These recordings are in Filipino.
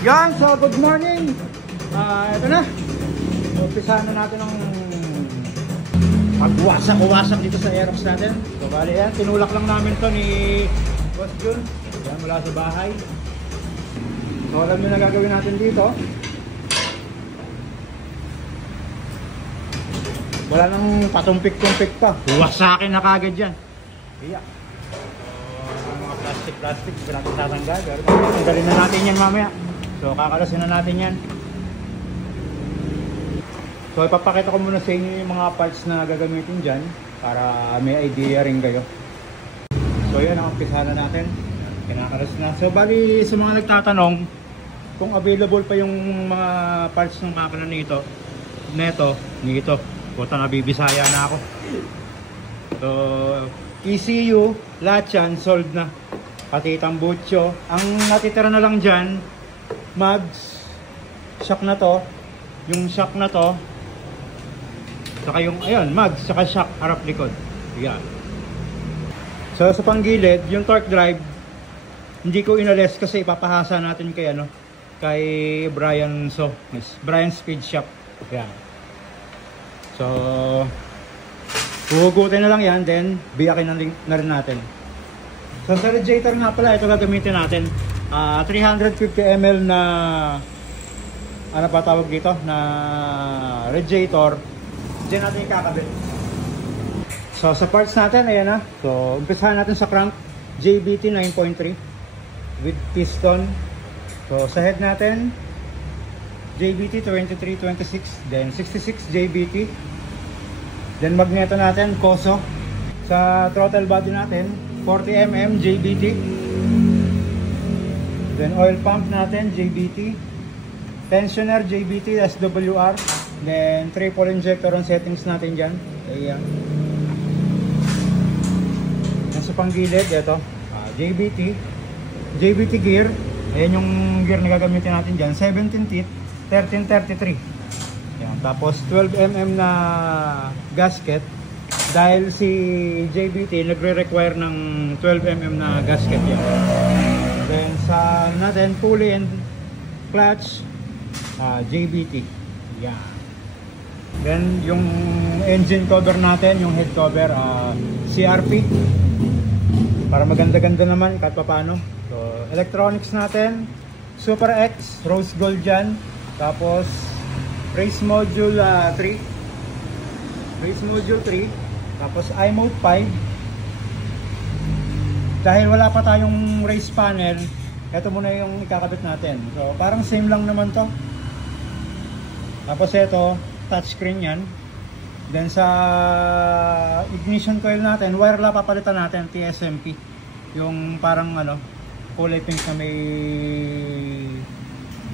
Yan, so good morning. Ito na. Umpisahan na natin ang pagwasak-wasak dito sa Aerox natin. So bali yan, tinulak lang namin to ni Boss Jun. Yan, mula sa bahay. So alam nyo na gagawin natin dito. Wala nang patumpik-tumpik pa. Wasakin na kagad yan. Iya. So, mga plastic, hindi natin tatanggal. Tanggalin na natin yan mamaya. So kakalasin na natin yan. So ipapakita ko muna sa inyo yung mga parts na gagamitin dyan para may idea rin kayo. So yun ang umpisa na natin. Kinakalas na. So bali sa mga nagtatanong kung available pa yung mga parts ng kakala nito. Nito. Puta, nabibisaya na ako. So ECU, lahat yan sold na. Pati tambucho. Ang natitira na lang dyan, mags, shock na to. Yung shock na to, saka yung, ayun, mags, saka shock, harap likod. Yan. So sa panggilid, yung torque drive, hindi ko inalis kasi ipapahasa natin kay kay Brian Brian Speed Shop. Yan. So huhugutin na lang yan, then biyakin na rin natin. So sa radiator nga pala, ito gagamitin natin. 350 ml na ano pa tawag dito na radiator. Diyan natin ikakabit. So sa parts natin, ayan na. So umpisahan natin sa crank, JBT 9.3 with piston. So sa head natin, JBT 2326, then 66 JBT. Then magneto natin, Koso. Sa throttle body natin, 40 mm JBT. Then oil pump natin, JBT. Tensioner, JBT, SWR. Then triple injector on settings natin dyan. Ayan. Nasa panggilid, ito. JBT gear. Ayan yung gear na gagamitin natin dyan. 17 teeth, 1333. Ayan. Tapos 12 mm na gasket. Dahil si JBT nagre-require ng 12 mm na gasket yan. Then sa natin, pulley and clutch, JBT. Yan. Then yung engine cover natin, yung head cover, CRP. Para maganda-ganda naman kahit paano. So electronics natin, Super X, rose gold dyan. Tapos race module 3. Race module 3. Tapos iMode 5. Dahil wala pa tayong race panel, ito muna yung ikakabit natin. So parang same lang naman to. Tapos ito, touchscreen yan. Then sa ignition coil natin, wire la papalitan natin, TSMP. Yung parang kulay pink na may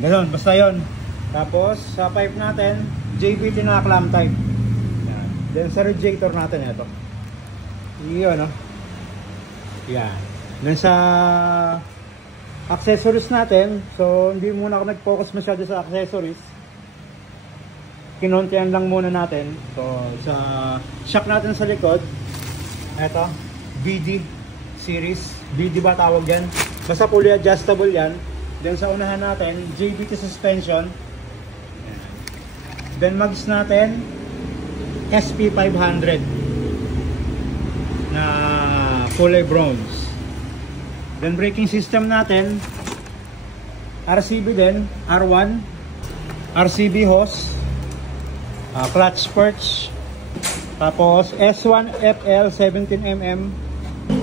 ganoon, basta yon. Tapos sa pipe natin, JBT na clamp type. Yan. Then sa radiator natin ito. Iyon, yan. Then sa accessories natin, so hindi muna ako nag-focus masyado sa accessories. Kinontihan lang muna natin. So sa shock natin sa likod, ito, BD series. BD ba tawag yan? Basta fully adjustable yan. Then sa unahan natin, JBT suspension. Then mags natin, SP500 na kulay bronze. Then braking system natin, RCB din, R1, RCB hose, clutch perch, tapos S1 FL 17mm,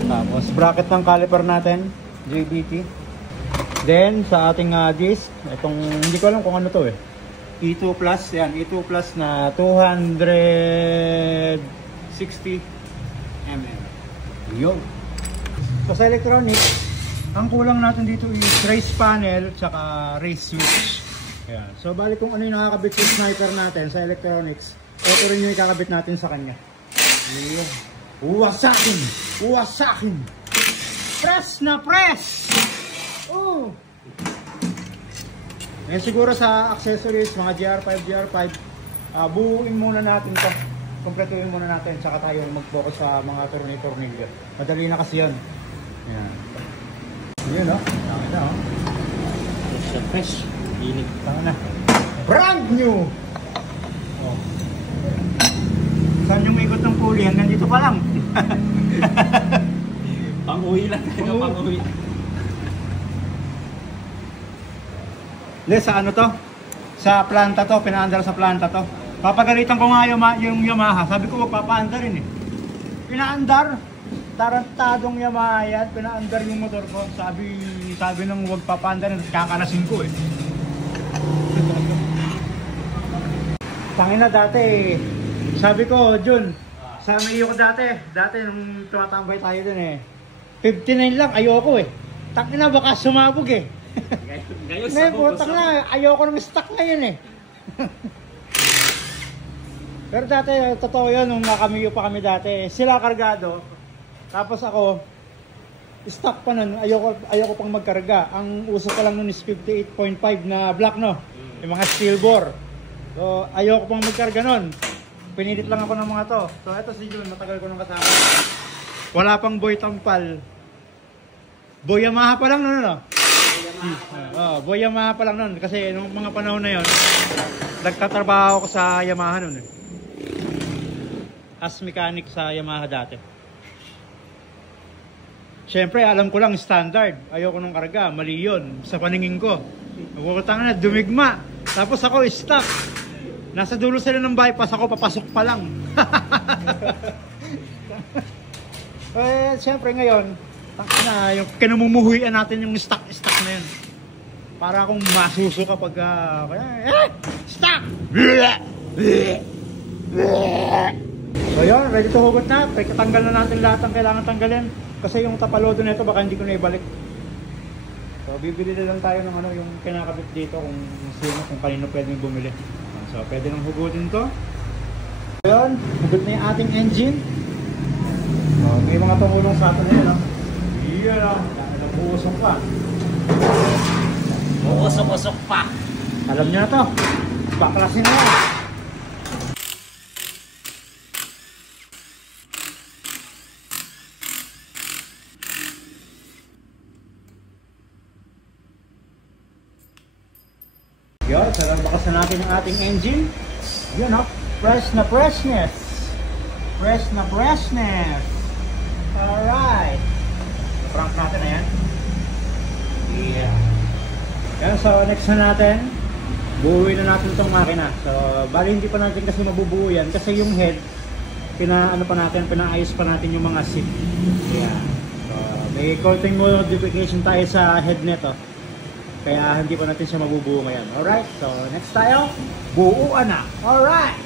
tapos bracket ng caliper natin, JBT. Then sa ating disc, itong hindi ko alam kung ano to E2 Plus, yan, E2 Plus na 260 mm. Yun. So sa electronics, ang kulang natin dito is race panel tsaka race switch. Ayan. So bali kung ano yung nakakabit yung sniper natin sa electronics, ito rin yung ikakabit natin sa kanya. Ayan. Uwasakin! Uwasakin! Press na press! Oh! Eh siguro sa accessories, mga GR5, buuin muna natin to. Kompletuhin muna natin, tsaka tayo mag-focus sa mga tornilyo. Madali na kasi yan. Ayan. Ayan, no? Nakita, no? Fresh. Linig. Tama na. Brand new! Oh. Saan yung ikot ng pulley? Hanggang dito pa lang. Pang-uwi lang tayo, pang-uwi. Le, sa ano to? Sa planta to, pinaandar sa planta to. Papagalitan ko nga yung Yamaha. Sabi ko magpapaandar rin eh. Pinaandar. Tarantadong Yamaha yan. Pinaandar yung motor ko. Sabi nung huwag papaandar, kakalasin ko eh. Tangina dati, sabi ko, Jun, sa iyo ko dati nung tumatambay tayo dun eh, 59 lang, ayoko eh. Tangina baka sumabog eh. Ngayon Ngayon po, tangina, ayoko ng stock ngayon eh. Pero dati, totoo yun, nung nakamiyo pa kami dati, sila kargado, tapos ako, stock pa nun, ayoko pang magkarga. Ang uso pa lang nun is 58.5 na black, no? Yung mga steel bore. So, ayoko pang magkarga nun. Pinilit lang ako ng mga to. So, ito si Jun, matagal ko nang kasama. Wala pang boy tampal. Boy Yamaha pa lang nun, no? Boy Yamaha pa lang nun. Kasi nung mga panahon na yon, nagtatrabaho ako sa Yamaha nun. As mechanic sa Yamaha dati. Siyempre, alam ko lang standard. Ayoko nung karga. Mali yun. Sa paningin ko. Nagpapatang na, dumigma. Tapos ako, stuck. Nasa dulo sila ng bypass, ako papasok pa lang. Eh, siyempre ngayon, na, yung kinamumuhuian natin yung stuck na yun. Para akong masuso kapag, stuck! So yun, ready to hugot na. Pagkatanggal na natin lahat ang kailangan tanggalin. Kasi yung tapalodo nito baka hindi ko na ibalik. So bibili na lang tayo ng ano, yung kinakabit dito kung kanino pwedeng bumili. So pwede nang hugutin to. Yun, hugot na yung ating engine. So may mga tumulong sa atin na yun. Iyan o, nag-uusok pa. Uusok-usok pa. Alam niyo na to. Baklasin na yan. Yun, so bakas na natin yung ating engine. Yun o, fresh na freshness. Fresh na freshness. Alright. Prank natin na yan. Yeah. Yan, so next na natin, buuin na natin itong makina. So, bali hindi pa natin kasi mabubuo yan. Kasi yung head, pinaayos pa natin yung mga seat. Yeah. So, may coating modification tayo sa head nito. Kaya hindi pa natin siya mabubuo ngayon. Alright, so next tayo, buuan na. Alright!